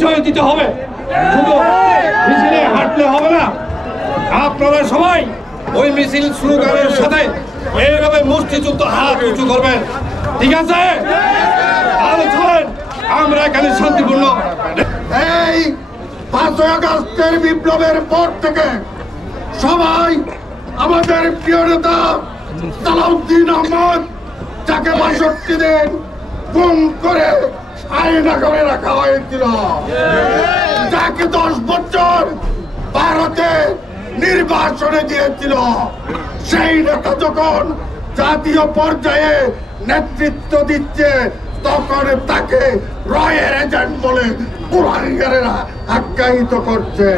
পরিচয় দিতে হবে। শুধু মিছিলে হাঁটলে হবে না, আপনারা সবাই ওই মিছিল স্লোগানের সাথে এইভাবে মুষ্টিযুক্ত হাত উঁচু করবেন, ঠিক আছে? তাহলে চলেন আমরা এখানে শান্তিপূর্ণ। এই 5 আগস্টের বিপ্লবের পর থেকে সবাই আমাদের প্রিয় নেতা সালাউদ্দিন আহমদ, যাকে 62 দিন গুম করে আয়না করে রাখা হয়েছিল, যাকে 10 বছর ভারতে নির্বাসনে দিয়েছিল, সেই নেতা যখন জাতীয় পর্যায়ে নেতৃত্ব দিচ্ছে তখন তাকে রয়ের এজেন্ট বলে কুলাঙ্গারেরা আখ্যায়িত করছে।